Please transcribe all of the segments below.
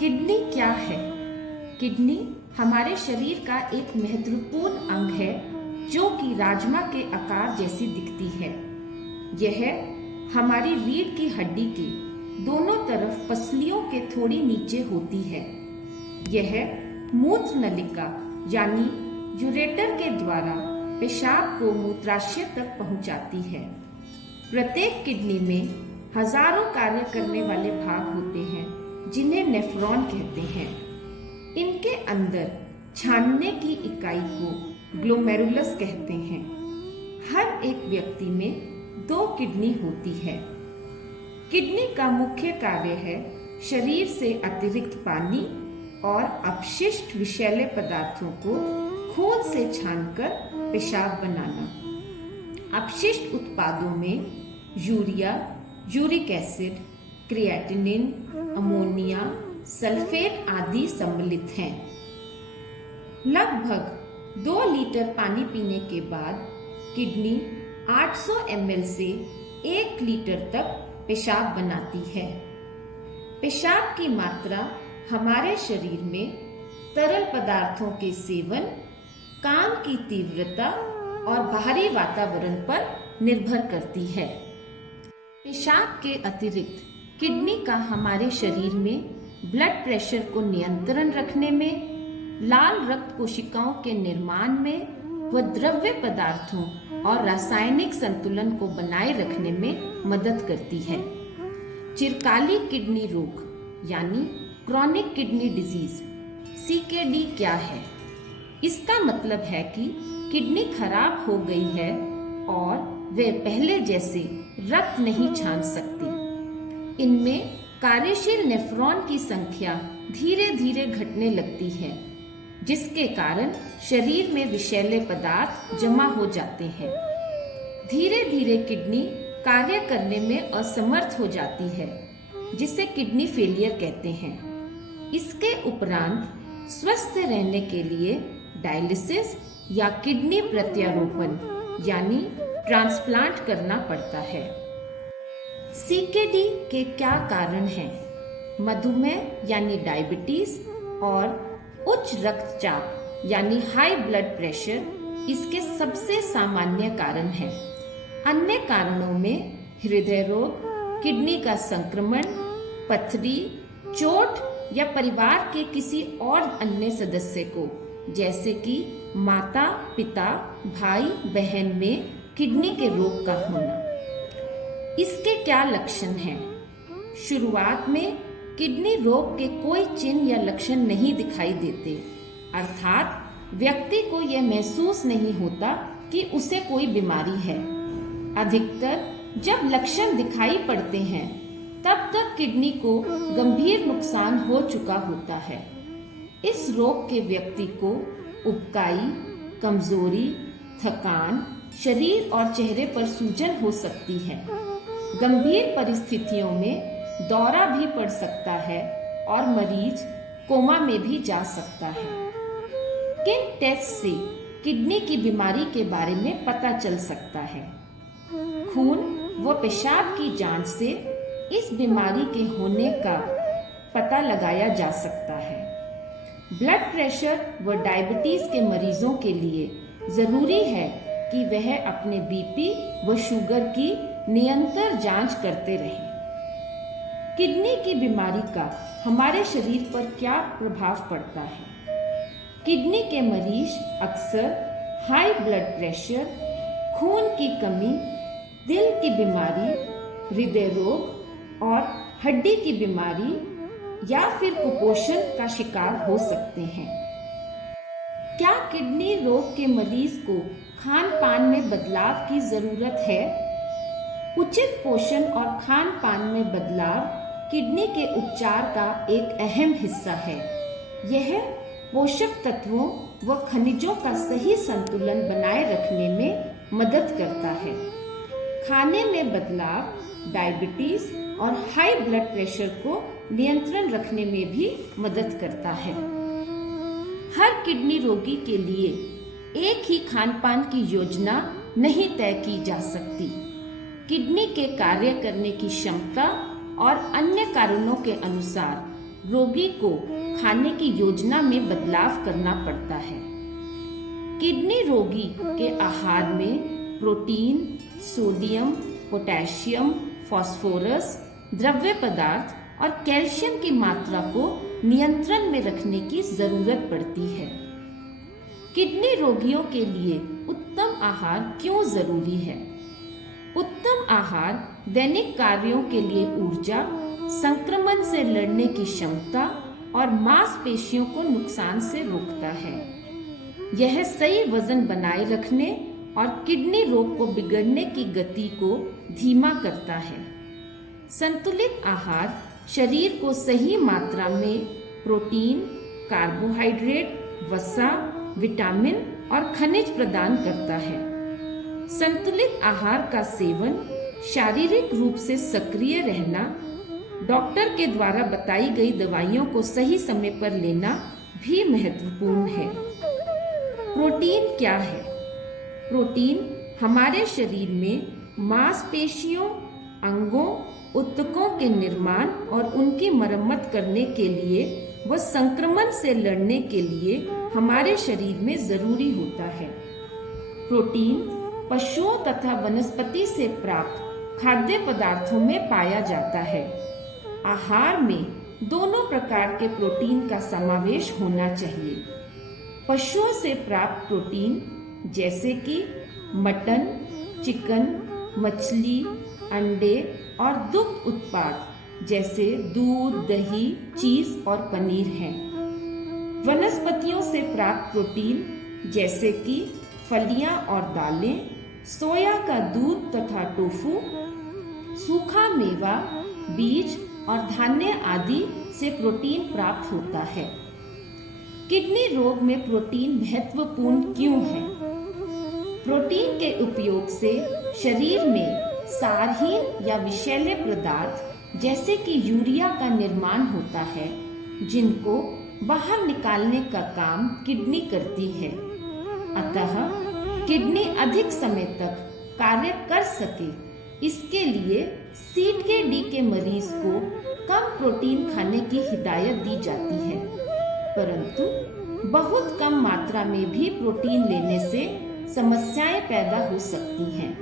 Kidney क्या है? Kidney हमारे शरीर का एक महत्वपूर्ण अंग है जो कि राजमा के आकार जैसी दिखती है। यह हमारी रीढ़ की हड्डी के दोनों तरफ पसलियों के थोड़ी नीचे होती है। यह मूत्र नलिका यानी यूरेटर के द्वारा पेशाब को मूत्राशय तक पहुंचाती है। प्रत्येक किडनी में हजारों कार्य करने वाले भाग होते हैं जिन्हें नेफ्रॉन कहते हैं। इनके अंदर छानने की इकाई को ग्लोमेरुलस कहते हैं। हर एक व्यक्ति में 2 किडनी होती है। किडनी का मुख्य कार्य है शरीर से अतिरिक्त पानी और अपशिष्ट विषैले पदार्थों को खून से छानकर पेशाब बनाना। अपशिष्ट उत्पादों में urea, uric acid, creatinine, ammonia, sulphate आदि सम्मिलित हैं। लगभग 2 लीटर पानी पीने के बाद किडनी 800 ml से 1 लीटर तक पेशाब बनाती है। पेशाब की मात्रा हमारे शरीर में तरल पदार्थों के सेवन, काम की तीव्रता और बाहरी वातावरण पर निर्भर करती है। पेशाब के अतिरिक्त किडनी का हमारे शरीर में ब्लड प्रेशर को नियंत्रण रखने में, लाल रक्त कोशिकाओं के निर्माण में व द्रव्य पदार्थों और रासायनिक संतुलन को बनाए रखने में मदद करती है। चिरकाली किडनी रोग यानी क्रॉनिक किडनी डिजीज CKD क्या है? इसका मतलब है कि किडनी खराब हो गई है और वे पहले जैसे रक्त नहीं छान सकती। इनमें कार्यशील नेफ्रॉन की संख्या धीरे धीरे घटने लगती है, जिसके कारण शरीर में विषैले पदार्थ जमा हो जाते हैं। धीरे धीरे किडनी कार्य करने में असमर्थ हो जाती है, जिसे किडनी फेलियर कहते हैं। इसके उपरांत स्वस्थ रहने के लिए डायलिसिस या किडनी प्रत्यारोपण यानी ट्रांसप्लांट करना पड़ता है। CKD के क्या कारण हैं? मधुमेह यानी डायबिटीज और उच्च रक्तचाप यानी हाई ब्लड प्रेशर इसके सबसे सामान्य कारण हैं। अन्य कारणों में हृदय रोग, किडनी का संक्रमण, पथरी, चोट या परिवार के किसी और अन्य सदस्य को जैसे कि माता, पिता, भाई, बहन में किडनी के रोग का होना। इसके क्या लक्षण हैं? शुरुआत में किडनी रोग के कोई चिन्ह या लक्षण नहीं दिखाई देते, अर्थात व्यक्ति को यह महसूस नहीं होता कि उसे कोई बीमारी है। अधिकतर जब लक्षण दिखाई पड़ते हैं तब तक किडनी को गंभीर नुकसान हो चुका होता है। इस रोग के व्यक्ति को उबकाई, कमजोरी, थकान, शरीर और चेहरे पर सूजन हो सकती है। गंभीर परिस्थितियों में दौरा भी पड़ सकता है और मरीज कोमा में भी जा सकता है। किन टेस्ट से किडनी की बीमारी के बारे में पता चल सकता है? खून व पेशाब की जांच से इस बीमारी के होने का पता लगाया जा सकता है। ब्लड प्रेशर व डायबिटीज के मरीजों के लिए जरूरी है कि वह अपने BP व शुगर की निरंतर जांच करते रहें। किडनी की बीमारी का हमारे शरीर पर क्या प्रभाव पड़ता है? किडनी के मरीज अक्सर हाई ब्लड प्रेशर, खून की कमी, दिल की बीमारी, हृदय रोग और हड्डी की बीमारी या फिर कुपोषण का शिकार हो सकते हैं। क्या किडनी रोग के मरीज को खान पान में बदलाव की जरूरत है? उचित पोषण और खान पान में बदलाव किडनी के उपचार का एक अहम हिस्सा है। यह पोषक तत्वों व खनिजों का सही संतुलन बनाए रखने में मदद करता है। खाने में बदलाव डायबिटीज और हाई ब्लड प्रेशर को नियंत्रण रखने में भी मदद करता है। हर किडनी रोगी के लिए एक ही खान पान की योजना नहीं तय की जा सकती। किडनी के कार्य करने की क्षमता और अन्य कारणों के अनुसार रोगी को खाने की योजना में बदलाव करना पड़ता है। किडनी रोगी के आहार में प्रोटीन, सोडियम, पोटेशियम, फास्फोरस, द्रव्य पदार्थ और कैल्शियम की मात्रा को नियंत्रण में रखने की जरूरत पड़ती है। किडनी रोगियों के लिए उत्तम आहार क्यों जरूरी है? उत्तम आहार दैनिक कार्यों के लिए ऊर्जा, संक्रमण से लड़ने की क्षमता और मांसपेशियों को नुकसान से रोकता है। यह सही वजन बनाए रखने और किडनी रोग को बिगड़ने की गति को धीमा करता है। संतुलित आहार शरीर को सही मात्रा में प्रोटीन, कार्बोहाइड्रेट, वसा, विटामिन और खनिज प्रदान करता है। संतुलित आहार का सेवन, शारीरिक रूप से सक्रिय रहना, डॉक्टर के द्वारा बताई गई दवाइयों को सही समय पर लेना भी महत्वपूर्ण है। प्रोटीन क्या है? प्रोटीन हमारे शरीर में मांसपेशियों, अंगों, ऊतकों के निर्माण और उनकी मरम्मत करने के लिए व संक्रमण से लड़ने के लिए हमारे शरीर में जरूरी होता है। प्रोटीन पशुओं तथा वनस्पति से प्राप्त खाद्य पदार्थों में पाया जाता है। आहार में दोनों प्रकार के प्रोटीन का समावेश होना चाहिए। पशुओं से प्राप्त प्रोटीन जैसे कि मटन, चिकन, मछली, अंडे और दुग्ध उत्पाद जैसे दूध, दही, चीज और पनीर हैं। वनस्पतियों से प्राप्त प्रोटीन जैसे कि फलियां और दालें, सोया का दूध तथा टोफू, सूखा मेवा, बीज और धान्य आदि से प्रोटीन प्राप्त होता है। किडनी रोग में प्रोटीन महत्वपूर्ण क्यों है? प्रोटीन के उपयोग से शरीर में सारहीन या विषैले पदार्थ जैसे कि यूरिया का निर्माण होता है, जिनको बाहर निकालने का काम किडनी करती है। अतः किडनी अधिक समय तक कार्य कर सके, इसके लिए CKD के मरीज को कम प्रोटीन खाने की हिदायत दी जाती है, परंतु बहुत कम मात्रा में भी प्रोटीन लेने से समस्याएं पैदा हो सकती हैं।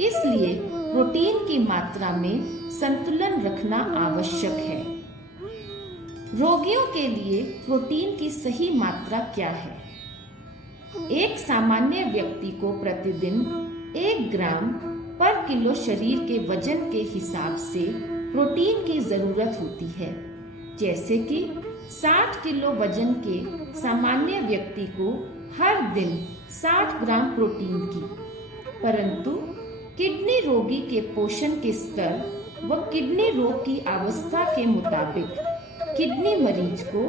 इसलिए प्रोटीन की मात्रा में संतुलन रखना आवश्यक है। रोगियों के लिए प्रोटीन की सही मात्रा क्या है? एक सामान्य व्यक्ति को प्रतिदिन 1 ग्राम पर किलो शरीर के वजन के हिसाब से प्रोटीन की जरूरत होती है। जैसे कि 60 किलो वजन के सामान्य व्यक्ति को हर दिन 60 ग्राम प्रोटीन की, परंतु किडनी रोगी के पोषण के स्तर व किडनी रोग की अवस्था के मुताबिक किडनी मरीज को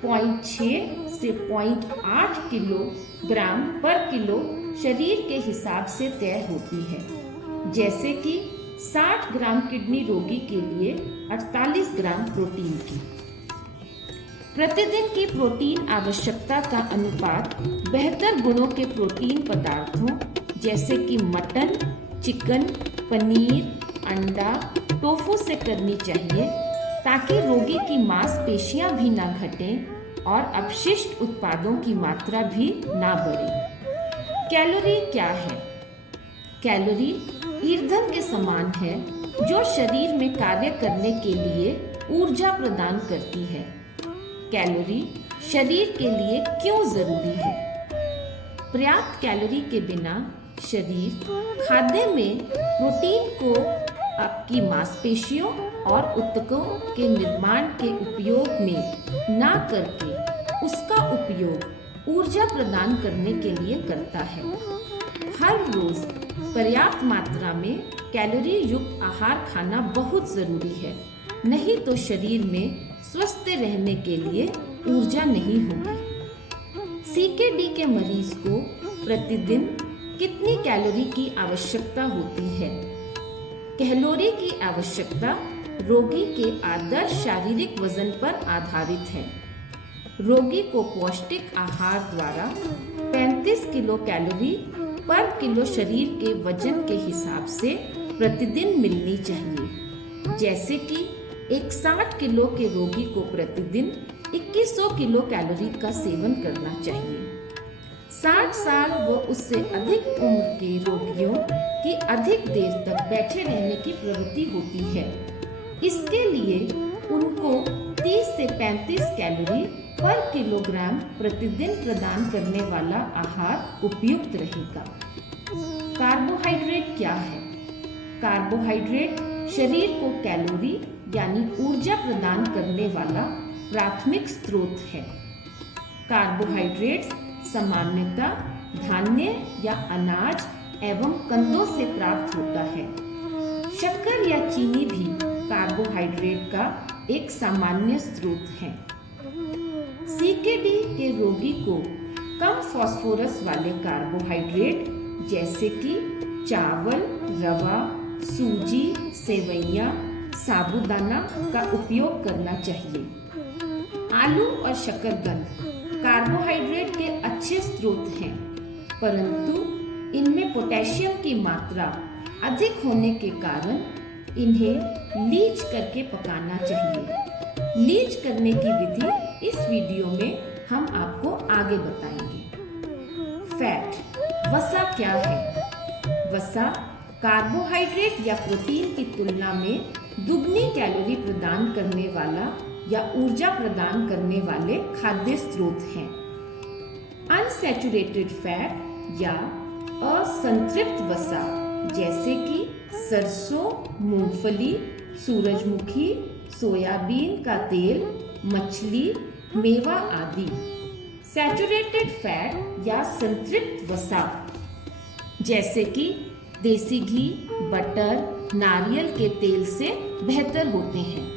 0.6 से 0.8 किलोग्राम पर किलो शरीर के हिसाब से तय होती है। जैसे कि 60 ग्राम किडनी रोगी के लिए 48 ग्राम प्रोटीन की। प्रतिदिन की प्रोटीन आवश्यकता का अनुपात बेहतर गुणों के प्रोटीन पदार्थों जैसे कि मटन, चिकन, पनीर, अंडा, टोफू से करनी चाहिए, ताकि रोगी की मांसपेशियां भी ना घटें और अपशिष्ट उत्पादों की मात्रा भी ना बढ़े। कैलोरी क्या है? कैलोरी ईंधन के समान है जो शरीर में कार्य करने के लिए ऊर्जा प्रदान करती है। कैलोरी शरीर के लिए क्यों जरूरी है? पर्याप्त कैलोरी के बिना शरीर खाद्य में प्रोटीन को आपकी मांसपेशियों और ऊतकों के निर्माण के उपयोग में ना करके उसका उपयोग ऊर्जा प्रदान करने के लिए करता है। हर रोज पर्याप्त मात्रा में कैलोरी युक्त आहार खाना बहुत जरूरी है, नहीं तो शरीर में स्वस्थ रहने के लिए ऊर्जा नहीं होगी। CKD के मरीज को प्रतिदिन कितनी कैलोरी की आवश्यकता होती है? कैलोरी की आवश्यकता रोगी के आदर्श शारीरिक वजन पर आधारित है। रोगी को पौष्टिक आहार द्वारा 35 किलो कैलोरी पर किलो शरीर के वजन के हिसाब से प्रतिदिन मिलनी चाहिए। जैसे कि एक 60 किलो के रोगी को प्रतिदिन 2100 किलो कैलोरी का सेवन करना चाहिए। 60 साल व उससे अधिक उम्र के रोगियों की अधिक देर तक बैठे रहने की प्रवृत्ति होती है। इसके लिए उनको 30 से 35 कैलोरी पर किलोग्राम प्रतिदिन प्रदान करने वाला आहार उपयुक्त रहेगा। कार्बोहाइड्रेट क्या है? कार्बोहाइड्रेट शरीर को कैलोरी यानी ऊर्जा प्रदान करने वाला प्राथमिक स्रोत है। कार्बोहाइड्रेट्स सामान्यतः धान्य या अनाज एवं कंदों से प्राप्त होता है। शक्कर या चीनी भी कार्बोहाइड्रेट का एक सामान्य स्रोत है। सीकेडी के रोगी को कम फास्फोरस वाले कार्बोहाइड्रेट जैसे कि चावल, रवा, सूजी, सेवइयां, साबूदाना का उपयोग करना चाहिए। आलू और शकरकंद कार्बोहाइड्रेट के अच्छे स्रोत हैं, परंतु इनमें पोटेशियम की मात्रा अधिक होने के कारण इन्हें लीच करके पकाना चाहिए। लीच करने की विधि इस वीडियो में हम आपको आगे बताएंगे। फैट, वसा क्या है? वसा कार्बोहाइड्रेट या प्रोटीन की तुलना में दुगनी कैलोरी प्रदान करने वाला या ऊर्जा प्रदान करने वाले खाद्य स्रोत हैं। अनसैचुरेटेड फैट या असंतृप्त वसा जैसे कि सरसों, मूंगफली, सूरजमुखी, सोयाबीन का तेल, मछली, मेवा आदि। सैचुरेटेड फैट या संतृप्त वसा जैसे कि देसी घी, बटर, नारियल के तेल से बेहतर होते हैं।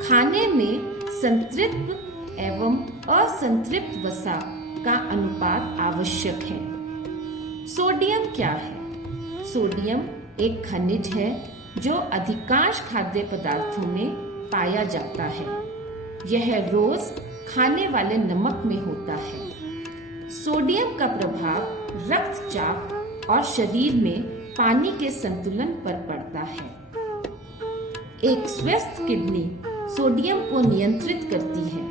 खाने में संतृप्त एवं असंतृप्त वसा का अनुपात आवश्यक है। सोडियम क्या है? सोडियम एक खनिज है जो अधिकांश खाद्य पदार्थों में पाया जाता है। यह रोज खाने वाले नमक में होता है। सोडियम का प्रभाव रक्तचाप और शरीर में पानी के संतुलन पर पड़ता है। एक स्वस्थ किडनी सोडियम को नियंत्रित करती है।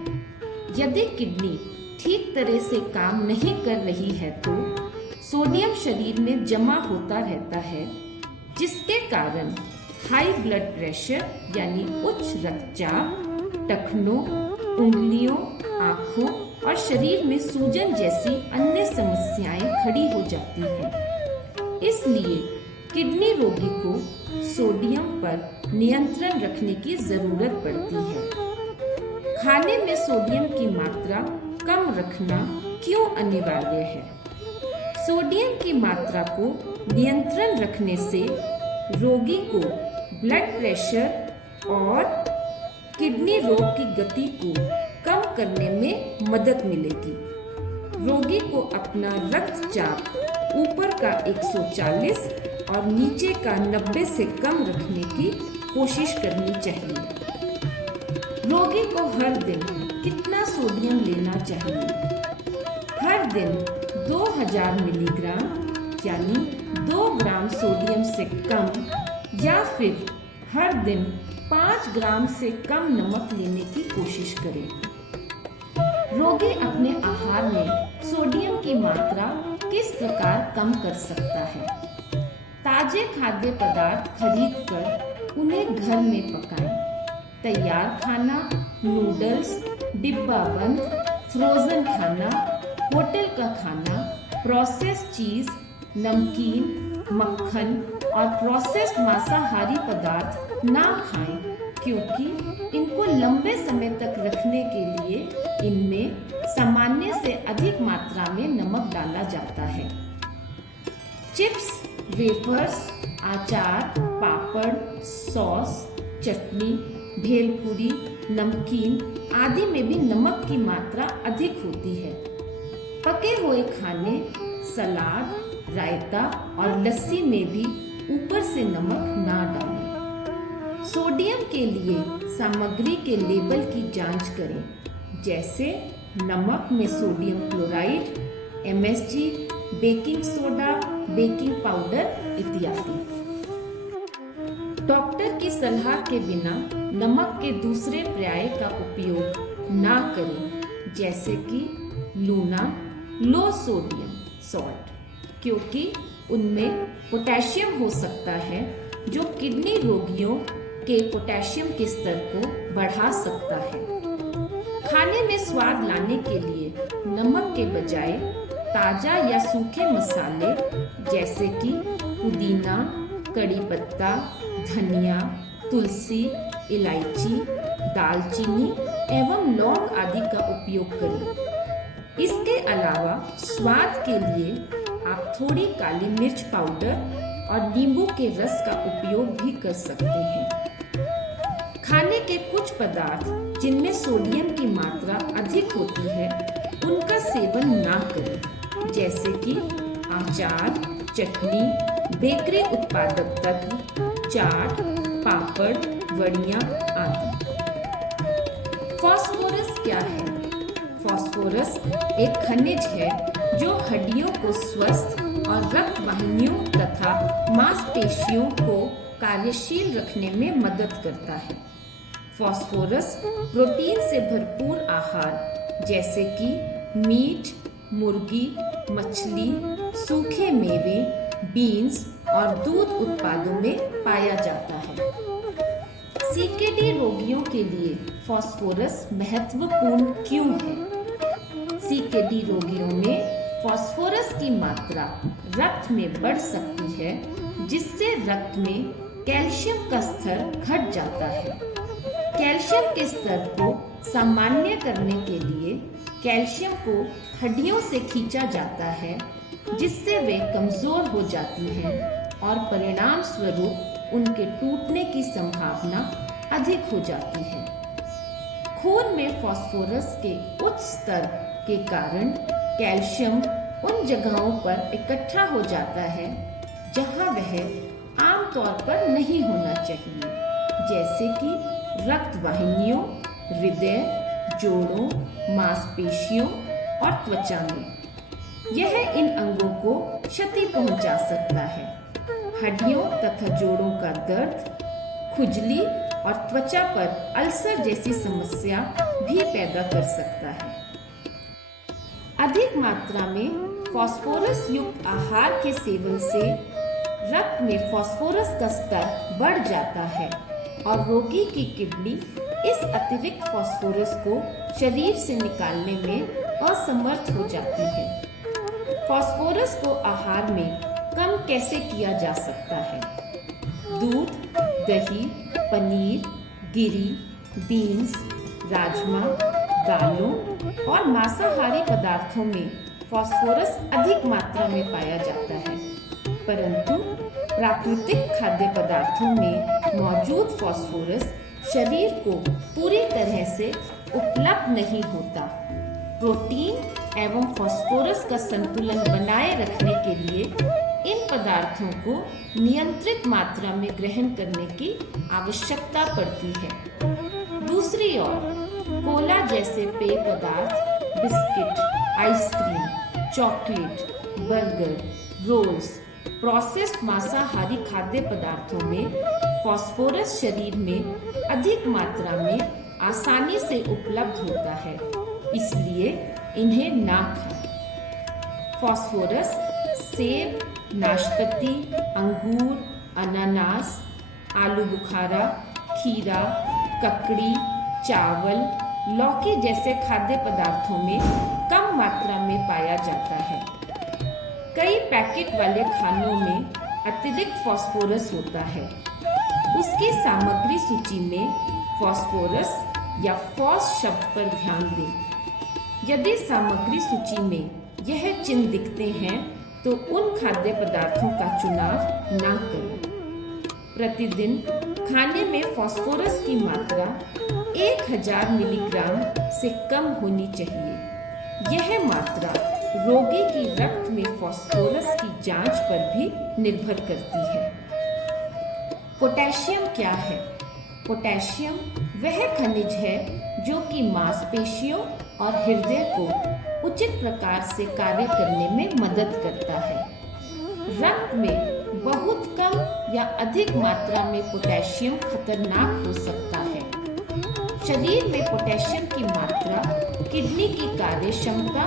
यदि किडनी ठीक तरह से काम नहीं कर रही है तो सोडियम शरीर में जमा होता रहता है, जिसके कारण हाई ब्लड प्रेशर यानी उच्च रक्तचाप, टखनों, उंगलियों, आँखों और शरीर में सूजन जैसी अन्य समस्याएं खड़ी हो जाती हैं। इसलिए किडनी रोगी को सोडियम पर नियंत्रण रखने की जरूरत पड़ती है। खाने में सोडियम की मात्रा कम रखना क्यों अनिवार्य है? सोडियम की मात्रा को नियंत्रण रखने से रोगी को ब्लड प्रेशर और किडनी रोग की गति को कम करने में मदद मिलेगी। रोगी को अपना रक्तचाप ऊपर का 140 और नीचे का 90 से कम रखने की कोशिश करनी चाहिए। रोगी को हर दिन कितना सोडियम लेना चाहिए? हर दिन 2000 मिलीग्राम यानी 2 ग्राम सोडियम से कम या फिर हर दिन 5 ग्राम से कम नमक लेने की कोशिश करें। रोगी अपने आहार में सोडियम की मात्रा किस प्रकार कम कर सकता है? ताजे खाद्य पदार्थ खरीदकर उन्हें घर में पकाएं। तैयार खाना, नूडल्स, डिब्बा बंद, फ्रोजन खाना, होटल का खाना, प्रोसेस्ड चीज, नमकीन, मक्खन और प्रोसेस्ड मांसाहारी पदार्थ ना खाएं, क्योंकि इनको लंबे समय तक रखने के लिए इनमें सामान्य से अधिक मात्रा में नमक डाला जाता है। चिप्स, वेफर्स, अचार, पापड़, सॉस, चटनी, भेलपूरी, नमकीन आदि में भी नमक की मात्रा अधिक होती है। पके हुए खाने, सलाद, रायता और लस्सी में भी ऊपर से नमक ना डालें। सोडियम के लिए सामग्री के लेबल की जांच करें, जैसे नमक में sodium chloride, MSG, baking soda, baking powder इत्यादि। डॉक्टर की सलाह के बिना नमक के दूसरे पर्याय का उपयोग ना करें, जैसे कि लूना, लो सोडियम सॉल्ट, क्योंकि उनमें पोटेशियम हो सकता है जो किडनी रोगियों के पोटेशियम के स्तर को बढ़ा सकता है। खाने में स्वाद लाने के लिए नमक के बजाय ताजा या सूखे मसाले जैसे कि पुदीना, कड़ी पत्ता, धनिया, तुलसी, इलायची, दालचीनी एवं लौंग आदि का उपयोग करें। इसके अलावा स्वाद के लिए आप थोड़ी काली मिर्च पाउडर और नींबू के रस का उपयोग भी कर सकते हैं। खाने के कुछ पदार्थ जिनमें सोडियम की मात्रा अधिक होती है उनका सेवन ना करें, जैसे कि अचार, चटनी, बेकरी उत्पादक तत्व, चाट, पापड़, वड़ियां आदि। फास्फोरस क्या है? फास्फोरस एक खनिज है जो हड्डियों को स्वस्थ और रक्त वाहिनियों तथा मांसपेशियों को कार्यशील रखने में मदद करता है। फास्फोरस प्रोटीन से भरपूर आहार जैसे कि मीट, मुर्गी, मछली, सूखे मेवे, बीन्स और दूध उत्पादों में पाया जाता है। सीकेडी रोगियों के लिए फास्फोरस महत्वपूर्ण क्यों है? सीकेडी रोगियों में फास्फोरस की मात्रा रक्त में बढ़ सकती है, जिससे रक्त में कैल्शियम का स्तर घट जाता है। कैल्शियम के स्तर को सामान्य करने के लिए कैल्शियम को हड्डियों से खींचा जाता है, जिससे वे कमजोर हो जाती हैं और परिणाम स्वरूप उनके टूटने की संभावना अधिक हो जाती है। खून में फास्फोरस के उच्च स्तर के कारण कैल्शियम उन जगहों पर इकट्ठा हो जाता है जहां वह आमतौर पर नहीं होना चाहिए, जैसे कि रक्त वाहिनियों, हृदय, जोड़ों, मांसपेशियों और त्वचा में। यह इन अंगों को क्षति पहुंचा सकता है। हड्डियों तथा जोड़ों का दर्द, खुजली और त्वचा पर अल्सर जैसी समस्या भी पैदा कर सकता है। अधिक मात्रा में फास्फोरस युक्त आहार के सेवन से रक्त में फास्फोरस का स्तर बढ़ जाता है और रोगी की किडनी इस अतिरिक्त फास्फोरस को शरीर से निकालने में असमर्थ हो जाती है। फास्फोरस को आहार में कम कैसे किया जा सकता है? दूध, दही, पनीर, गिरी, बीन्स, राजमा, दालों और मांसाहारी पदार्थों में फास्फोरस अधिक मात्रा में पाया जाता है, परंतु प्राकृतिक खाद्य पदार्थों में मौजूद फास्फोरस शरीर को पूरी तरह से उपलब्ध नहीं होता। प्रोटीन एवं फास्फोरस का संतुलन बनाए रखने के लिए इन पदार्थों को नियंत्रित मात्रा में ग्रहण करने की आवश्यकता पड़ती है। दूसरी ओर कोला जैसे पेय पदार्थ, biscuit, ice cream, chocolate, burger, rolls, processed मांसाहारी खाद्य पदार्थों में फास्फोरस शरीर में अधिक मात्रा में आसानी से उपलब्ध होता है, इसलिए इन्हें ना खाएं। फास्फोरस सेब, नाशपाती, अंगूर, अनानास, आलू बुखारा, खीरा, ककड़ी, चावल, लौकी जैसे खाद्य पदार्थों में कम मात्रा में पाया जाता है। कई पैकेट वाले खानों में अतिरिक्त फास्फोरस होता है। उसकी सामग्री सूची में फास्फोरस या फॉस शब्द पर ध्यान दें। यदि सामग्री सूची में यह चिन्ह दिखते हैं तो उन खाद्य पदार्थों का चुनाव ना करें। प्रतिदिन खाने में फास्फोरस की मात्रा 1000 मिलीग्राम से कम होनी चाहिए। यह मात्रा रोगी की रक्त में फास्फोरस की जांच पर भी निर्भर करती है। पोटेशियम क्या है? पोटेशियम वह खनिज है जो कि मांसपेशियों और हृदय को उचित प्रकार से कार्य करने में मदद करता है। रक्त में बहुत कम या अधिक मात्रा में पोटेशियम खतरनाक हो सकता है। शरीर में पोटेशियम की मात्रा किडनी की कार्य क्षमता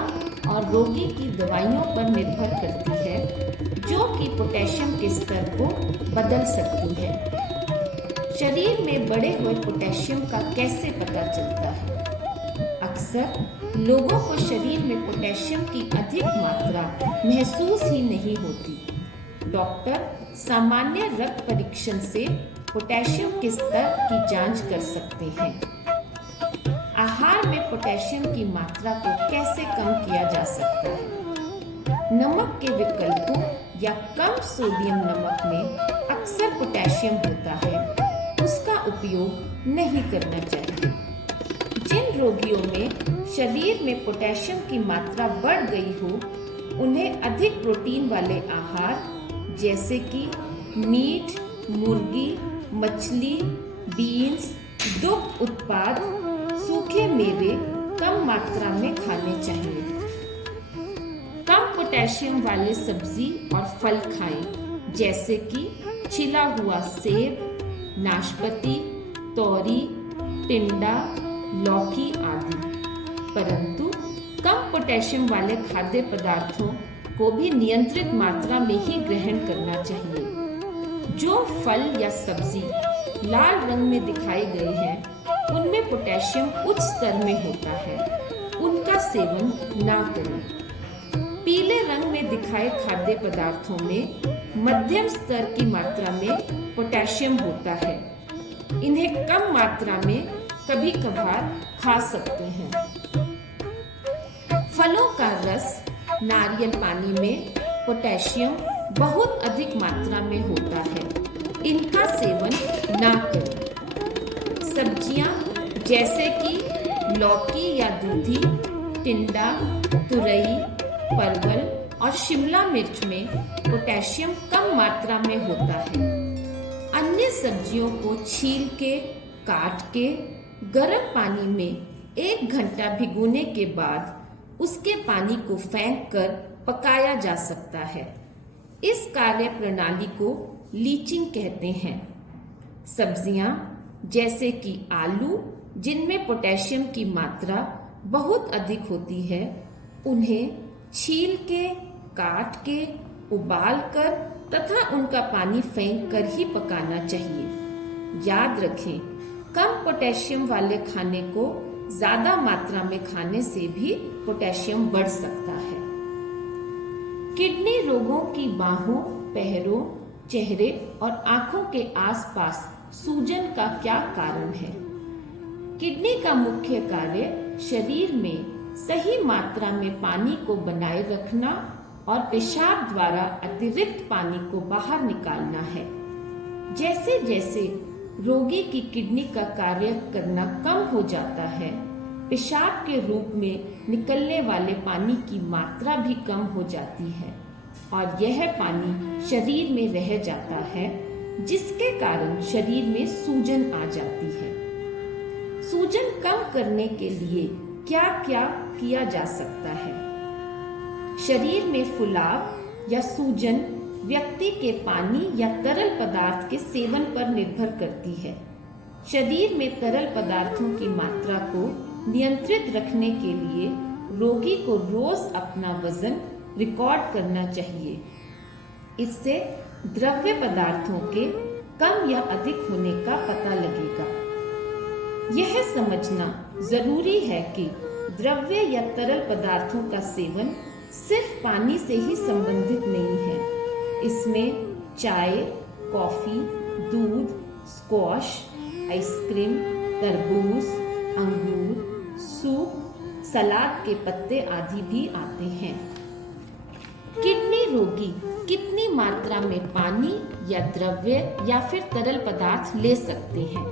और रोगी की दवाइयों पर निर्भर करती है, जो कि पोटेशियम के स्तर को बदल सकती है। शरीर में बढ़े हुए पोटेशियम का कैसे पता चलता है? अक्सर लोगों को शरीर में पोटेशियम की अधिक मात्रा महसूस ही नहीं होती। डॉक्टर सामान्य रक्त परीक्षण से पोटेशियम के स्तर की जांच कर सकते हैं। आहार में पोटेशियम की मात्रा को कैसे कम किया जा सकता है? नमक के विकल्पों या कम सोडियम नमक में अक्सर पोटेशियम होता है, उसका उपयोग नहीं करना चाहिए। जिन रोगियों में शरीर में पोटेशियम की मात्रा बढ़ गई हो, उन्हें अधिक प्रोटीन वाले आहार जैसे कि मीट, मुर्गी, मछली, बीन्स, दुग्ध उत्पाद, सूखे मेवे कम मात्रा में खाने चाहिए। कम पोटेशियम वाले सब्जी और फल खाएं, जैसे कि छिला हुआ सेब, नाशपाती, तोरी, टिंडा, लौकी आदि। परंतु कम पोटेशियम वाले खाद्य पदार्थों को भी नियंत्रित मात्रा में ही ग्रहण करना चाहिए। जो फल या सब्जी लाल रंग में दिखाए गए हैं, उनमें पोटेशियम उच्च स्तर में होता है, उनका सेवन ना करें। पीले रंग में दिखाए खाद्य पदार्थों में मध्यम स्तर की मात्रा में पोटेशियम होता है। इन्हें कम मात्रा में कभी कभार खा सकते हैं। फलों का रस, नारियल पानी में पोटेशियम बहुत अधिक मात्रा में होता है, इनका सेवन ना करें। सब्जियां जैसे कि लौकी या दूधी, टिंडा, तुरई, परवल और शिमला मिर्च में पोटेशियम कम मात्रा में होता है। अन्य सब्जियों को छील के, काट के गर्म पानी में 1 घंटा भिगोने के बाद उसके पानी को फेंक कर पकाया जा सकता है। इस कार्य प्रणाली को लीचिंग कहते हैं। सब्जियां जैसे कि आलू, जिनमें पोटेशियम की मात्रा बहुत अधिक होती है, उन्हें छील के, काट के, उबाल कर तथा उनका पानी फेंक कर ही पकाना चाहिए। याद रखें, कम पोटेशियम वाले खाने को ज्यादा मात्रा में खाने से भी पोटेशियम बढ़ सकता है। किडनी रोगों की बाहों, पैरों, चेहरे और आंखों के आसपास सूजन का क्या कारण है? किडनी का मुख्य कार्य शरीर में सही मात्रा में पानी को बनाए रखना और पेशाब द्वारा अतिरिक्त पानी को बाहर निकालना है। जैसे जैसे रोगी की किडनी का कार्य करना कम हो जाता है, पेशाब के रूप में निकलने वाले पानी की मात्रा भी कम हो जाती है और यह पानी शरीर में रह जाता है, जिसके कारण शरीर में सूजन आ जाती है। सूजन कम करने के लिए क्या क्या किया जा सकता है? शरीर में फुलाव या सूजन व्यक्ति के पानी या तरल पदार्थ के सेवन पर निर्भर करती है। शरीर में तरल पदार्थों की मात्रा को नियंत्रित रखने के लिए रोगी को रोज अपना वजन रिकॉर्ड करना चाहिए। इससे द्रव्य पदार्थों के कम या अधिक होने का पता लगेगा। यह समझना जरूरी है कि द्रव्य या तरल पदार्थों का सेवन सिर्फ पानी से ही संबंधित नहीं है। इसमें चाय, कॉफी, दूध, स्क्वॉश, आइसक्रीम, तरबूज, अंगूर, सूप, सलाद के पत्ते आदि भी आते हैं। किडनी रोगी कितनी मात्रा में पानी या द्रव्य या फिर तरल पदार्थ ले सकते हैं?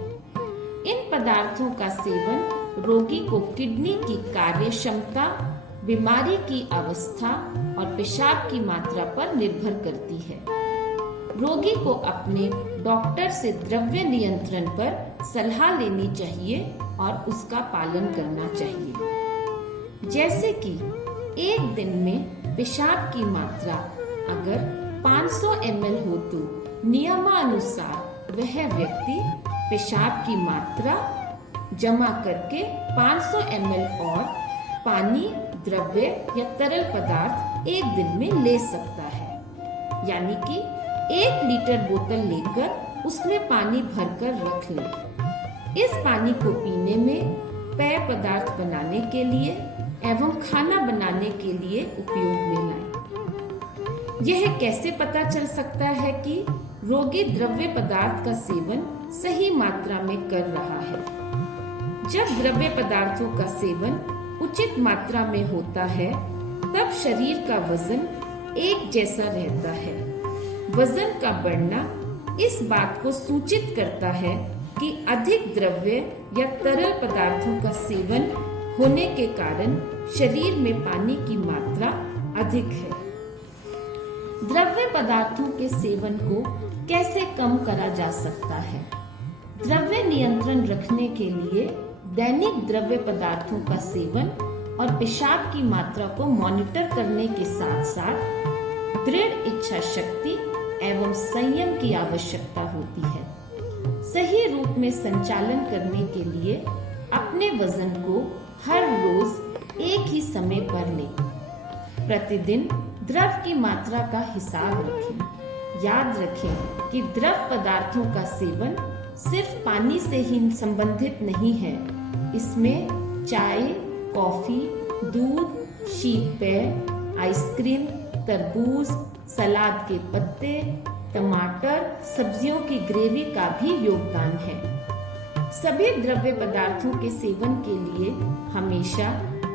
इन पदार्थों का सेवन रोगी को किडनी की कार्य क्षमता, बीमारी की अवस्था और पेशाब की मात्रा पर निर्भर करती है। रोगी को अपने डॉक्टर से द्रव्य नियंत्रण पर सलाह लेनी चाहिए और उसका पालन करना चाहिए। जैसे कि एक दिन में पेशाब की मात्रा अगर 500 ml हो तो नियमानुसार वह व्यक्ति पेशाब की मात्रा जमा करके 500 ml और पानी, द्रव्य या तरल पदार्थ एक दिन में ले सकता है। यानी कि 1 लीटर बोतल लेकर उसमें पानी भरकर रख ले। इस पानी को पीने में, पेय पदार्थ बनाने के लिए एवं खाना बनाने के लिए उपयोग में लाएं। यह कैसे पता चल सकता है कि रोगी द्रव्य पदार्थ का सेवन सही मात्रा में कर रहा है? जब द्रव्य पदार्थों का सेवन उचित मात्रा में होता है तब शरीर का वजन एक जैसा रहता है। वजन का बढ़ना इस बात को सूचित करता है कि अधिक द्रव्य या तरल पदार्थों का सेवन होने के कारण शरीर में पानी की मात्रा अधिक है। द्रव्य पदार्थों के सेवन को कैसे कम करा जा सकता है? द्रव्य नियंत्रण रखने के लिए दैनिक द्रव्य पदार्थों का सेवन और पेशाब की मात्रा को मॉनिटर करने के साथ साथ दृढ़ इच्छा शक्ति एवं संयम की आवश्यकता होती है। सही रूप में संचालन करने के लिए अपने वजन को हर रोज एक ही समय पर लें। प्रतिदिन द्रव की मात्रा का हिसाब रखें। याद रखें कि द्रव पदार्थों का सेवन सिर्फ पानी से ही संबंधित नहीं है। इसमें चाय, कॉफी, दूध, शीत पेय, आइसक्रीम, तरबूज, सलाद के पत्ते, टमाटर, सब्जियों की ग्रेवी का भी योगदान है। सभी द्रव्य पदार्थों के सेवन के लिए हमेशा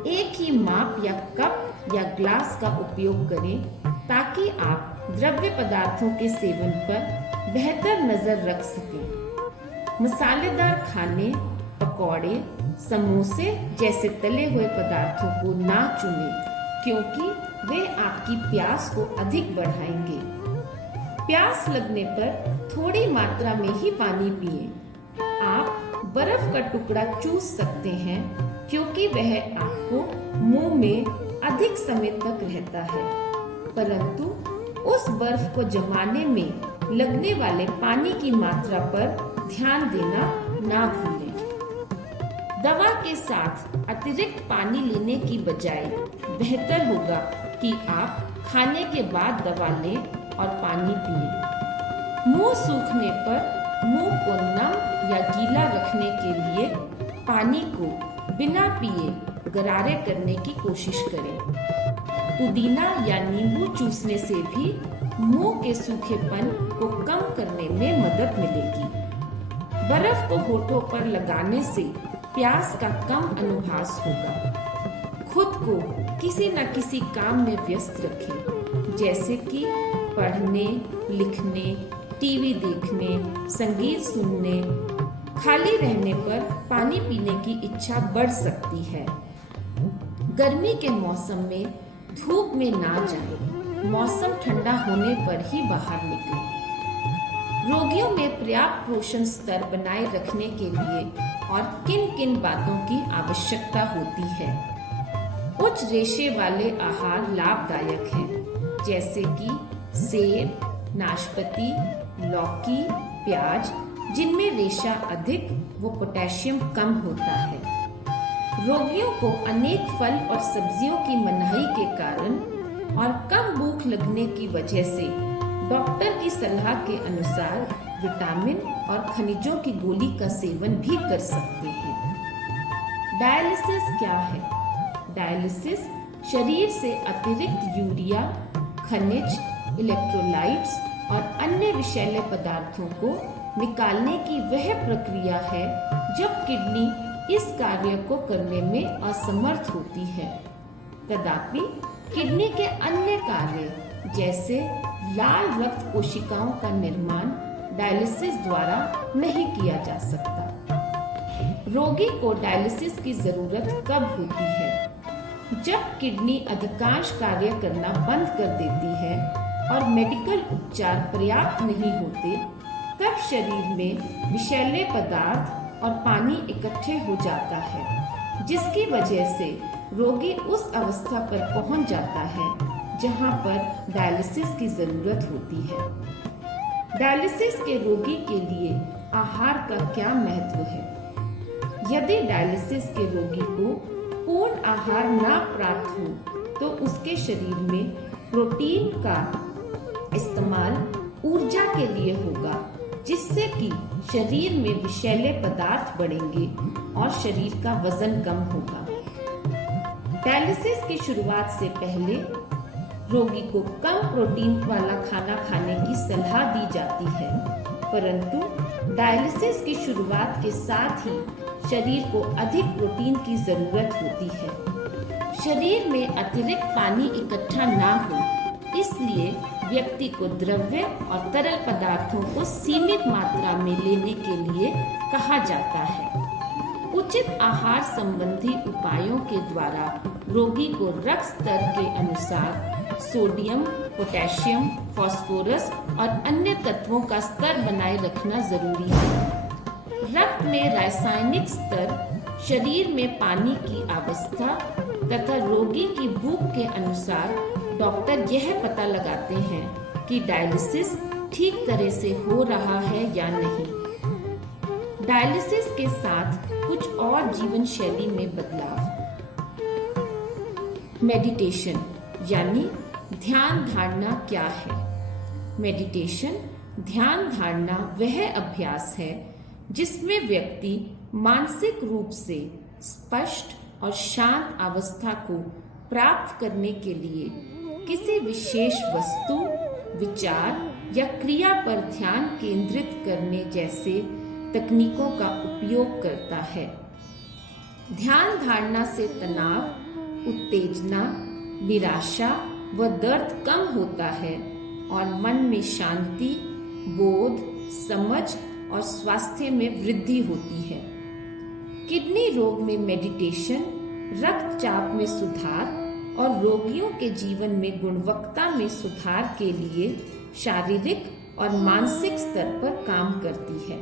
एक ही माप या कप या ग्लास का उपयोग करें ताकि आप द्रव्य पदार्थों के सेवन पर बेहतर नजर रख सकें। मसालेदार खाने, पकौड़े, समोसे जैसे तले हुए पदार्थों को ना चुनें क्योंकि वे आपकी प्यास को अधिक बढ़ाएंगे। प्यास लगने पर थोड़ी मात्रा में ही पानी पिएं। आप बर्फ का टुकड़ा चूस सकते हैं क्योंकि वह आपको मुंह में अधिक समय तक रहता है, परंतु उस बर्फ को जमाने में लगने वाले पानी की मात्रा पर ध्यान देना ना भूलें। दवा के साथ अतिरिक्त पानी लेने की बजाय बेहतर होगा कि आप खाने के बाद दवा लें और पानी पिएं। मुंह सूखने पर मुंह को नम या गीला रखने के लिए पानी को बिना पिए गरारे करने की कोशिश करें। पुदीना या नींबू चूसने से भी मुंह के सूखेपन को कम करने में मदद मिलेगी। बर्फ को होठों पर लगाने से प्यास का कम अनुभव होगा। खुद को किसी न किसी काम में व्यस्त रखें, जैसे कि पढ़ने, लिखने, टीवी देखने, संगीत सुनने। खाली रहने पर पानी पीने की इच्छा बढ़ सकती है। गर्मी के मौसम में धूप में ना जाएं। मौसम ठंडा होने पर ही बाहर निकलें। रोगियों में पर्याप्त पोषण स्तर बनाए रखने के लिए और किन किन बातों की आवश्यकता होती है? उच्च रेशे वाले आहार लाभदायक हैं, जैसे कि सेब, नाशपाती, लौकी, प्याज, जिनमें रेशा अधिक व पोटेशियम कम होता है। रोगियों को अनेक फल और सब्जियों की मनाही के कारण और कम भूख लगने की वजह से डॉक्टर की सलाह के अनुसार विटामिन और खनिजों की गोली का सेवन भी कर सकते हैं। डायलिसिस क्या है? डायलिसिस शरीर से अतिरिक्त यूरिया, खनिज, इलेक्ट्रोलाइट्स और अन्य विषैले पदार्थों को निकालने की वह प्रक्रिया है जब किडनी इस कार्य को करने में असमर्थ होती है। तथापि किडनी के अन्य कार्य जैसे लाल रक्त कोशिकाओं का निर्माण डायलिसिस द्वारा नहीं किया जा सकता। रोगी को डायलिसिस की जरूरत कब होती है? जब किडनी अधिकांश कार्य करना बंद कर देती है और मेडिकल उपचार पर्याप्त नहीं होते, तब शरीर में विषैले पदार्थ और पानी इकट्ठे हो जाता है, जिसकी वजह से रोगी उस अवस्था पर पहुंच जाता है जहां पर डायलिसिस की जरूरत होती है। डायलिसिस के रोगी के लिए आहार का क्या महत्व है? यदि डायलिसिस के रोगी को पूर्ण आहार ना प्राप्त हो तो उसके शरीर में प्रोटीन का इस्तेमाल ऊर्जा के लिए होगा, जिससे कि शरीर में विषैले पदार्थ बढ़ेंगे और शरीर का वजन कम होगा। डायलिसिस की शुरुआत से पहले रोगी को कम प्रोटीन वाला खाना खाने की सलाह दी जाती है, परंतु डायलिसिस की शुरुआत के साथ ही शरीर को अधिक प्रोटीन की जरूरत होती है। शरीर में अतिरिक्त पानी इकट्ठा ना हो, इसलिए व्यक्ति को द्रव्य और तरल पदार्थों को सीमित मात्रा में लेने के लिए कहा जाता है। उचित आहार संबंधी उपायों के द्वारा रोगी को रक्त स्तर के अनुसार सोडियम, पोटेशियम, फास्फोरस और अन्य तत्वों का स्तर बनाए रखना जरूरी है। रक्त में रासायनिक स्तर, शरीर में पानी की अवस्था तथा रोगी की भूख के अनुसार डॉक्टर यह पता लगाते हैं कि डायलिसिस ठीक तरह से हो रहा है या नहीं। डायलिसिस के साथ कुछ और जीवन शैली में बदलाव। मेडिटेशन यानी ध्यान धारणा क्या है? मेडिटेशन ध्यान धारणा वह अभ्यास है जिसमें व्यक्ति मानसिक रूप से स्पष्ट और शांत अवस्था को प्राप्त करने के लिए किसी विशेष वस्तु, विचार या क्रिया पर ध्यान केंद्रित करने जैसे तकनीकों का उपयोग करता है। ध्यान धारणा से तनाव, उत्तेजना, निराशा व दर्द कम होता है और मन में शांति, बोध, समझ और स्वास्थ्य में वृद्धि होती है। किडनी रोग में मेडिटेशन रक्तचाप में सुधार और रोगियों के जीवन में गुणवत्ता में सुधार के लिए शारीरिक और मानसिक स्तर पर काम करती है।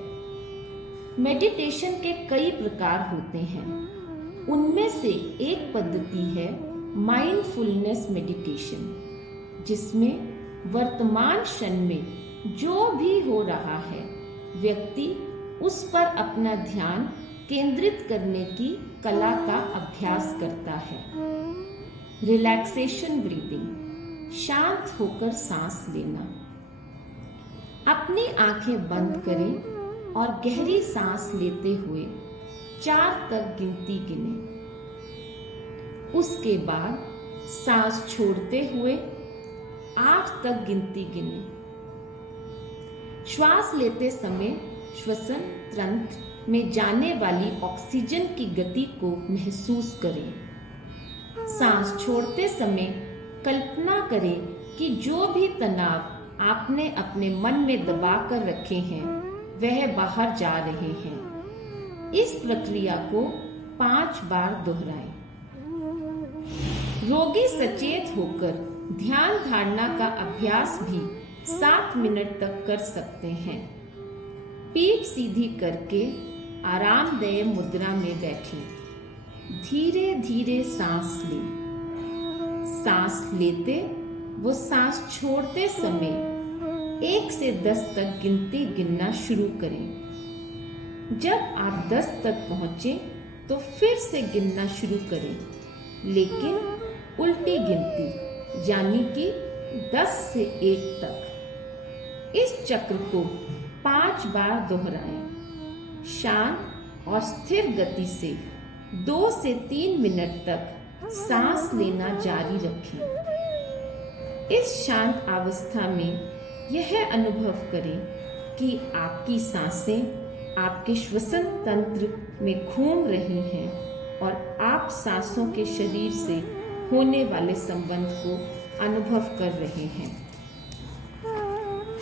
मेडिटेशन के कई प्रकार होते हैं। उनमें से एक पद्धति है माइंडफुलनेस मेडिटेशन, जिसमें वर्तमान क्षण में जो भी हो रहा है व्यक्ति उस पर अपना ध्यान केंद्रित करने की कला का अभ्यास करता है। रिलैक्सेशन ब्रीदिंग, शांत होकर सांस लेना। अपनी आंखें बंद करें और गहरी सांस लेते हुए 4 तक गिनती गिने। उसके बाद सांस छोड़ते हुए 8 तक गिनती गिने। श्वास लेते समय श्वसन तंत्र में जाने वाली ऑक्सीजन की गति को महसूस करें। सांस छोड़ते समय कल्पना करें कि जो भी तनाव आपने अपने मन में दबा कर रखे हैं वह बाहर जा रहे हैं। इस प्रक्रिया को 5 बार दोहराएं। रोगी सचेत होकर ध्यान धारणा का अभ्यास भी 7 मिनट तक कर सकते हैं। पीठ सीधी करके आरामदायक मुद्रा में बैठें। धीरे धीरे सांस लें। सांस लेते व सांस छोड़ते समय 1 से 10 तक गिनती गिनना शुरू करें। जब आप 10 तक पहुंचे तो फिर से गिनना शुरू करें, लेकिन उल्टी गिनती यानी कि 10 से 1 तक। इस चक्र को 5 बार दोहराएं। शांत और स्थिर गति से 2 से 3 मिनट तक सांस लेना जारी रखें। इस शांत अवस्था में यह अनुभव करें कि आपकी सांसें आपके श्वसन तंत्र में घूम रही हैं और आप सांसों के शरीर से होने वाले संबंध को अनुभव कर रहे हैं।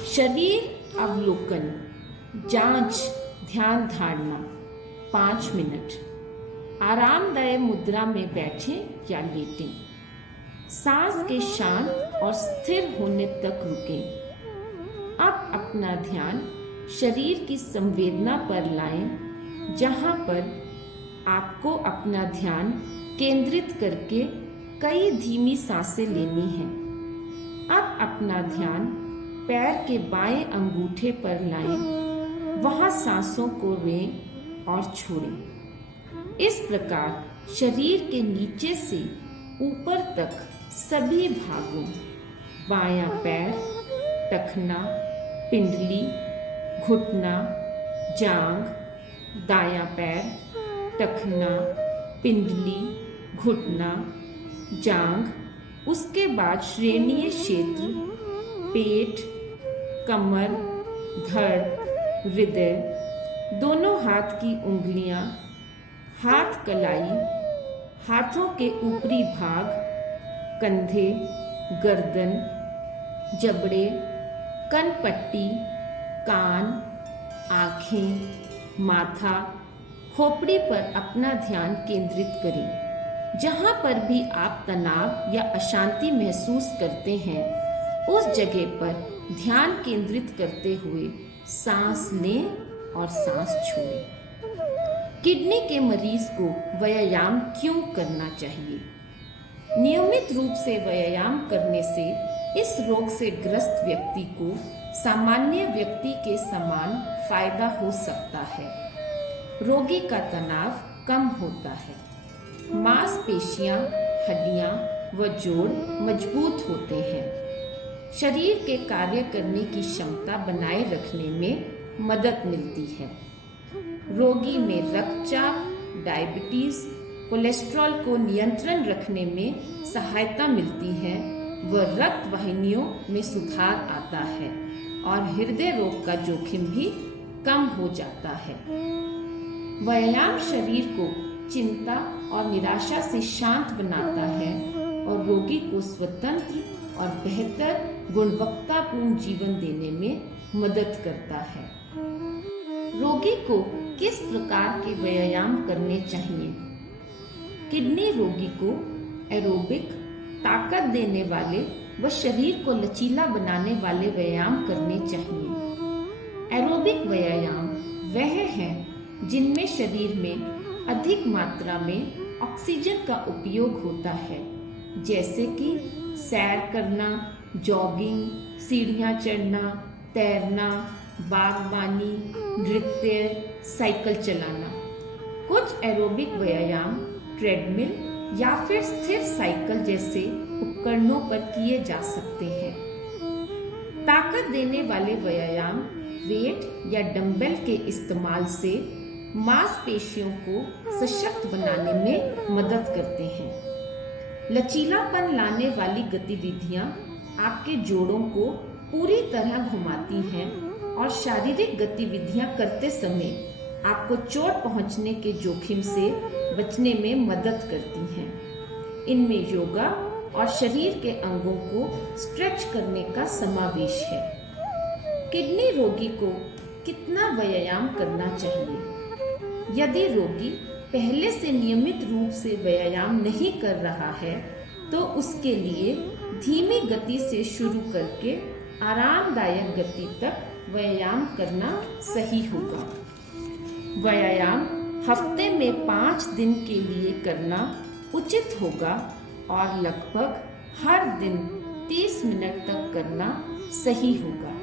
शरीर अवलोकन, जांच, ध्यान धारणा 5 मिनट। आरामदायक मुद्रा में बैठें या लेटें। सांस के शांत और स्थिर होने तक रुकें। अब अपना ध्यान शरीर की संवेदना पर लाएं, जहां पर आपको अपना ध्यान केंद्रित करके कई धीमी सांसें लेनी हैं। अब अपना ध्यान पैर के बाएं अंगूठे पर लाएं, वहां सांसों को लें और छोड़ें। इस प्रकार शरीर के नीचे से ऊपर तक सभी भागों, बायां पैर, टखना, पिंडली, घुटना, जांघ, दायां पैर, टखना, पिंडली, घुटना, जांघ, उसके बाद श्रोणीय क्षेत्र, पेट, कमर, धड़, हृदय, दोनों हाथ की उंगलियां, हाथ कलाई, हाथों के ऊपरी भाग, कंधे, गर्दन, जबड़े, कनपट्टी, कान, आँखें, माथा, खोपड़ी पर अपना ध्यान केंद्रित करें। जहाँ पर भी आप तनाव या अशांति महसूस करते हैं, उस जगह पर ध्यान केंद्रित करते हुए सांस लें और सांस छोड़ें। किडनी के मरीज को व्यायाम क्यों करना चाहिए? नियमित रूप से व्यायाम करने से इस रोग से ग्रस्त व्यक्ति को सामान्य व्यक्ति के समान फायदा हो सकता है। रोगी का तनाव कम होता है, मांसपेशियां, हड्डियां व जोड़ मजबूत होते हैं, शरीर के कार्य करने की क्षमता बनाए रखने में मदद मिलती है। रोगी में रक्तचाप, डायबिटीज, कोलेस्ट्रॉल को नियंत्रण रखने में सहायता मिलती है व रक्त वाहिनियों में सुधार आता है और हृदय रोग का जोखिम भी कम हो जाता है। व्यायाम शरीर को चिंता और निराशा से शांत बनाता है और रोगी को स्वतंत्र और बेहतर गुणवत्तापूर्ण जीवन देने में मदद करता है। रोगी को किस प्रकार के व्यायाम करने चाहिए? किडनी रोगी को एरोबिक, ताकत देने वाले व शरीर को लचीला बनाने वाले व्यायाम करने चाहिए। एरोबिक व्यायाम वह है जिनमें शरीर में अधिक मात्रा में ऑक्सीजन का उपयोग होता है, जैसे कि सैर करना, जॉगिंग, सीढ़ियां चढ़ना, तैरना, बागबानी, नृत्य, साइकिल चलाना। कुछ एरोबिक व्यायाम ट्रेडमिल या फिर स्थिर साइकिल जैसे उपकरणों पर किए जा सकते हैं। ताकत देने वाले व्यायाम वेट या डंबल के इस्तेमाल से मांसपेशियों को सशक्त बनाने में मदद करते हैं। लचीलापन लाने वाली गतिविधियां आपके जोड़ों को पूरी तरह घुमाती हैं और शारीरिक गतिविधियां करते समय आपको चोट पहुंचने के जोखिम से बचने में मदद करती हैं। इनमें योगा और शरीर के अंगों को स्ट्रेच करने का समावेश है। किडनी रोगी को कितना व्यायाम करना चाहिए? यदि रोगी पहले से नियमित रूप से व्यायाम नहीं कर रहा है, तो उसके लिए धीमी गति से शुरू करके आरामदायक गति तक व्यायाम करना सही होगा। व्यायाम हफ्ते में 5 दिन के लिए करना उचित होगा और लगभग हर दिन 30 मिनट तक करना सही होगा।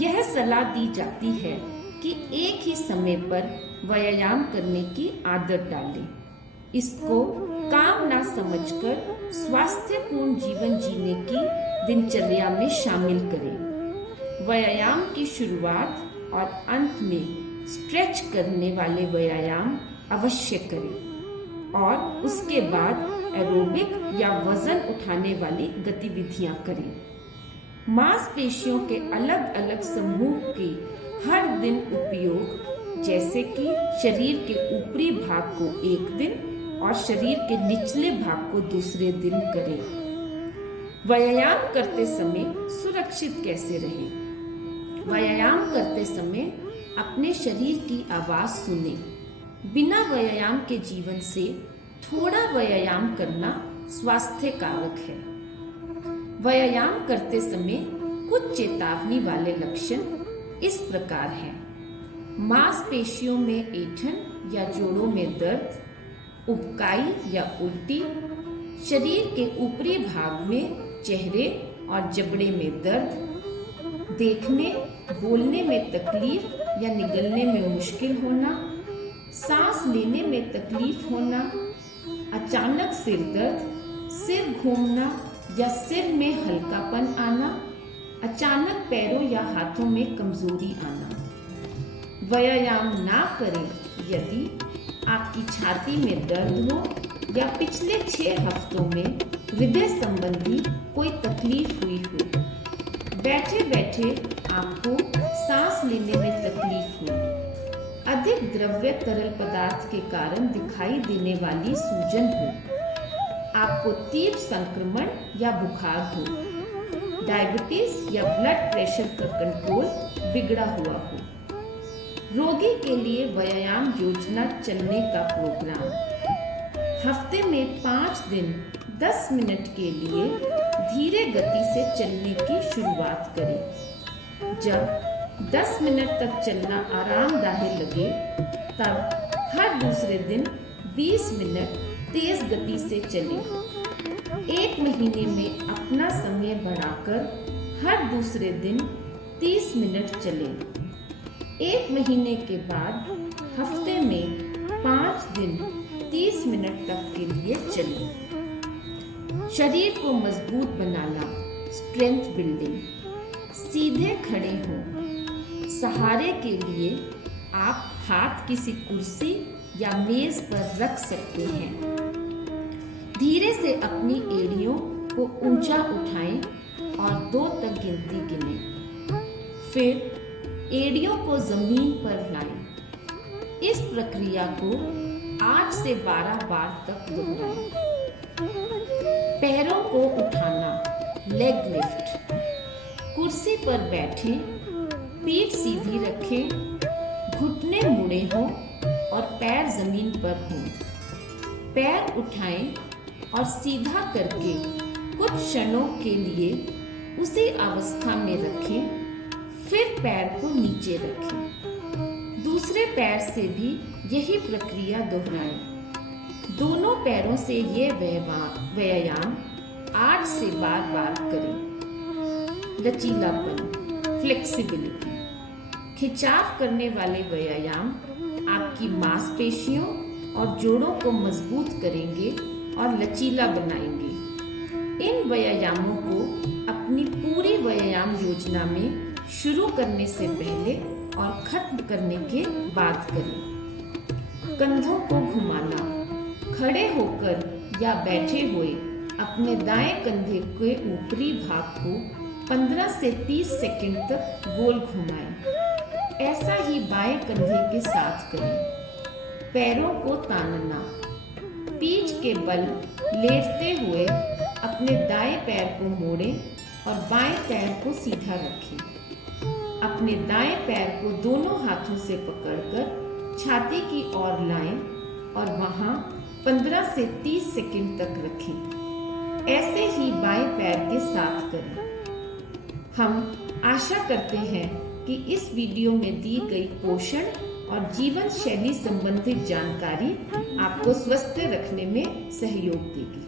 यह सलाह दी जाती है कि एक ही समय पर व्यायाम करने की आदत डालें। इसको काम ना समझकर स्वास्थ्यपूर्ण जीवन जीने की दिनचर्या में शामिल करें। व्यायाम की शुरुआत और अंत में स्ट्रेच करने वाले व्यायाम अवश्य करें और उसके बाद एरोबिक या वजन उठाने वाली गतिविधियां करें। मांसपेशियों के अलग अलग समूह के हर दिन उपयोग, जैसे कि शरीर के ऊपरी भाग को एक दिन और शरीर के निचले भाग को दूसरे दिन करें। व्यायाम करते समय सुरक्षित कैसे रहें? व्यायाम करते समय अपने शरीर की आवाज सुने। बिना व्यायाम के जीवन से थोड़ा व्यायाम करना स्वास्थ्य कारक है। व्यायाम करते समय कुछ चेतावनी वाले लक्षण इस प्रकार हैं: मांसपेशियों में ऐंठन या जोड़ों में दर्द, उबकाई या उल्टी, शरीर के ऊपरी भाग में चेहरे और जबड़े में दर्द, देखने बोलने में तकलीफ या निगलने में मुश्किल होना, सांस लेने में तकलीफ होना, अचानक सिर दर्द, सिर घूमना या सिर में हल्कापन आना, अचानक पैरों या हाथों में कमजोरी आना। व्यायाम ना करें यदि आपकी छाती में दर्द हो या पिछले 6 हफ्तों में हृदय संबंधी कोई तकलीफ हुई हो। बैठे बैठे आपको सांस लेने में तकलीफ हो, अधिक द्रव्य तरल पदार्थ के कारण दिखाई देने वाली सूजन हो, आपको तीव्र संक्रमण या बुखार हो, डायबिटीज या ब्लड प्रेशर का कंट्रोल बिगड़ा हुआ हो। रोगी के लिए व्यायाम योजना चलने का प्रोग्राम। हफ्ते में 5 दिन 10 मिनट के लिए धीरे गति से चलने की शुरुआत करें। जब 10 मिनट तक चलना आरामदायक लगे तब हर दूसरे दिन 20 मिनट तेज गति से चलें। 1 महीने में अपना समय बढ़ाकर हर दूसरे दिन 30 मिनट चलें। 1 महीने के बाद हफ्ते में 5 दिन 30 मिनट तक के लिए चलें। शरीर को मजबूत बनाना, स्ट्रेंथ बिल्डिंग। सीधे खड़े हों। सहारे के लिए आप हाथ किसी कुर्सी या मेज पर रख सकते हैं। धीरे से अपनी एड़ियों को ऊंचा उठाएं और 2 तक गिनती गिनें। फिर एड़ियों को जमीन पर लाएं। इस प्रक्रिया को 8 से 12 बार तक दोहराएं। पैरों को उठाना, लेग लिफ्ट। कुर्सी पर बैठें, पीठ सीधी रखें, घुटने मुड़े हों और पैर जमीन पर हों। पैर उठाएं और सीधा करके कुछ क्षणों के लिए उसी अवस्था में रखें, फिर पैर को नीचे रखें। दूसरे पैर से भी यही प्रक्रिया दोहराएं। दोनों पैरों से ये व्यायाम 8 से 12 बार करें। लचीलापन, फ्लेक्सिबिलिटी। खिंचाव करने वाले व्यायाम आपकी मांसपेशियों और जोड़ों को मजबूत करेंगे और लचीला बनाएंगे। इन व्यायामों को अपनी पूरी व्यायाम योजना में शुरू करने से पहले और खत्म करने के बाद करें। कंधों को घुमाना। खड़े होकर या बैठे हुए अपने दाएं कंधे के ऊपरी भाग को 15 से 30 सेकंड तक गोल घुमाएं। ऐसा ही बाएं कंधे के साथ करें। पैरों को तानना। पीठ के बल लेटते हुए अपने दाएं पैर को मोड़ें और बाएं पैर को सीधा रखें। अपने दाएं पैर को दोनों हाथों से पकड़कर छाती की ओर लाएं और वहां 15 से 30 सेकंड तक रखें। ऐसे ही बाएं पैर के साथ करें। हम आशा करते हैं कि इस वीडियो में दी गई पोषण और जीवन शैली संबंधित जानकारी आपको स्वस्थ रखने में सहयोग देगी।